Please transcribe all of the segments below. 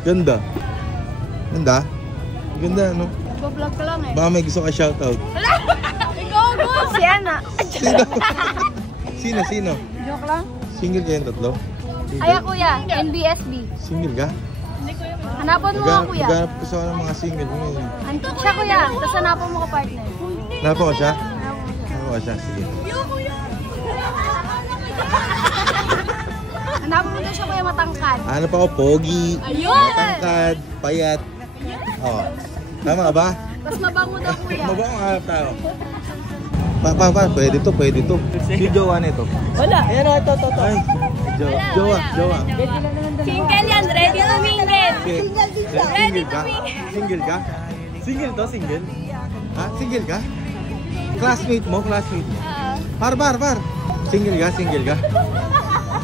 Ganda. Ganda? Ganda, no? Nagpa-vlog ka lang eh. Baka may gusto ka shoutout. Ikaw, Gus! Si Ana. Sino? Sino? Joke lang. Single kayong tatlo? Ay, kuya. NBSB. Single ka? Hanapan mo nga, kuya. Naghanap ko sa mga single ngayon. Siya, kuya. Tapos hanapan mo ka partner. Hanapan ko siya? Hanapan ko siya, sige. Hanapan mo daw siya, kuya, matangkad. Hanap ako, pogi, Ayun! matangkad, payat. Oo. Tama ba? Tapos mabango daw, kuya. Mabango hanap tayo. Pwede to. Si jowa nito. Wala. Ayan o, ito. Ay, jowa. Single yan. Ready to mingle. Single ka? Single ka? Single to, single? Ha? Single ka? Classmate mo? Par. Single ka?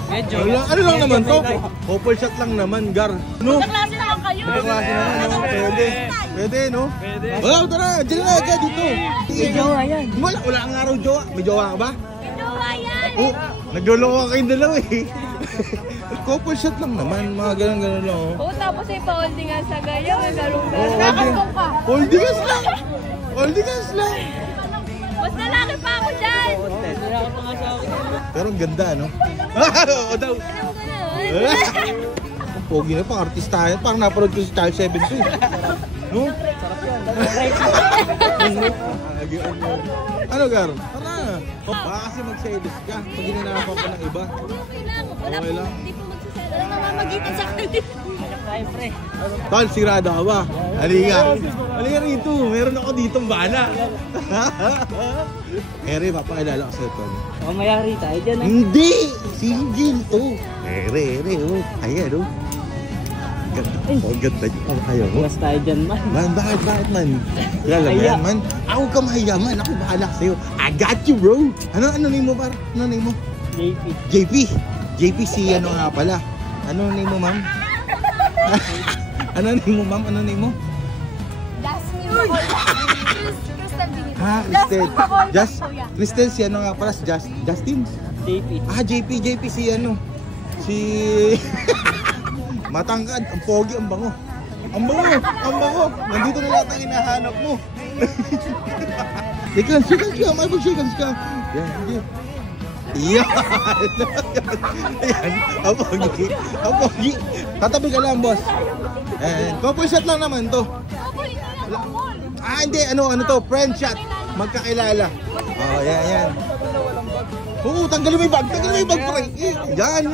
Medyo. Ano lang naman to? Couple shot lang naman, gar. No? Klase naman kayo. Klase naman, no? Pwede, no? Pwede. Wala, tara, dyan na agad dito. May jowa yan. Wala ang araw jowa. May jowa ka ba? Jowa yan. Oh, nagloloko kayong dalawa eh. Couple shot lang naman, mga ganun lang. Oo, tapos ay pa-holdingan sa gaya. May galong-galong. Oh, Nakakantong ka. Holdingas lang. Mas lalaki pa ako dyan. Pero ang ganda, no? Oo daw. Ang pogi na, pang artista yan. Parang napanood ko si Charles 72. No? Ano, Gar? Tara. Baka kasi mag-selos ka. Pag ginanapan ka ng iba. Okay lang. Okay lang. Hindi po magsasala. Walang namamagitan sa kanila. Tol, sigurado ka ba? Halika rito. Meron ako ditong bala. Ere, papakilala ko sa'yo, Tol. O, mayari tayo dyan eh. Hindi! Single to. Ere. Oh. Ayan, oh. Ganda. Oh, ganda. Oh, ayaw mo. Bukas tayo dyan man. Bakit man? Kilala mo yan, man? Ako ka mahiya, man. Ako bahala sa'yo. I got you, bro. Ano name mo, par? Ano name mo? JP si ano nga pala. Ano name mo, ma'am? Ano name mo? Ha, Cristel si ano nga pala? Justin? JP. Ah, JP si ano? Si... Matangkad, ang pogi, ang bango. Ang bango. Nandito na lahat ang hinahanap mo. Shake hands ka. Yan, sige. Yan. Ang pogi. Tatabi ka lang, boss. Couple shot lang naman to. Hindi. Ano to? Friend shot. Magkakilala. Oh, yan. Oo, tanggalin mo yung bag. Pre. Yan.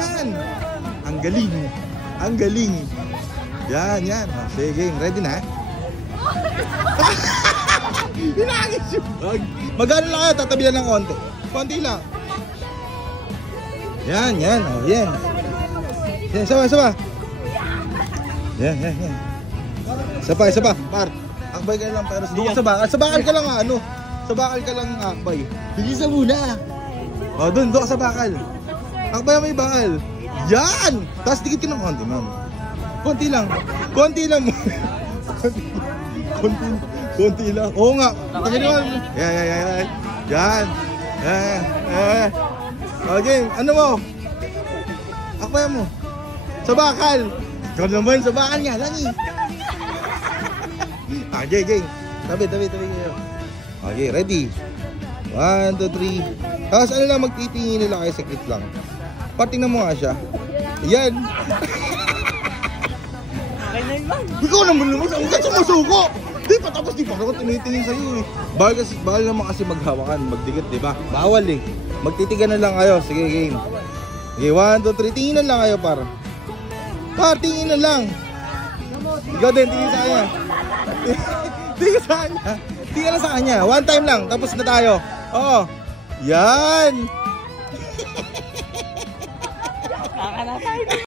Ang galing. Yan. Sige, ready na? Hinagis yung bag. Magano lang kayo, tatabilan ng konti. Konti lang. Yan. Oh, yan. Yan, sama. Yan. Isa pa. Par. Akbay ka lang, pero doon ka sa bakal. Sa bakal ka lang, ano? Sa bakal ka lang akbay. Bilisan muna. O, doon ka sa bakal. Akbay mo yung bakal. Yan! Tapos dikit ka ng konti, ma'am. Konti lang. Konti lang. Oo nga. Yan. Okay, ano mo? Akbay mo. Sa bakal. Ikaw naman, sa bakal nga lang eh. Okay. Tabi kayo. Okay, ready? 1, 2, 3. Tapos ano lang, magtitingin nila kayo sa kit lang. Patingnan mo nga siya. Yan. Okay na yun man. Ikaw naman ang ka sumusuko. Di pa tapos, di pa ako tinitingin sa'yo eh. Bawal naman kasi maghawakan, magdikit, di ba? Bawal eh. Magtitigan na lang kayo. Sige, game. Okay, 1, 2, 3. Tingin na lang kayo, par. Tingin na lang. Ikaw din, tingin sa kanya. Tingin lang sa kanya. One time lang, tapos na tayo. Oo. Yan. Kaka na tayo.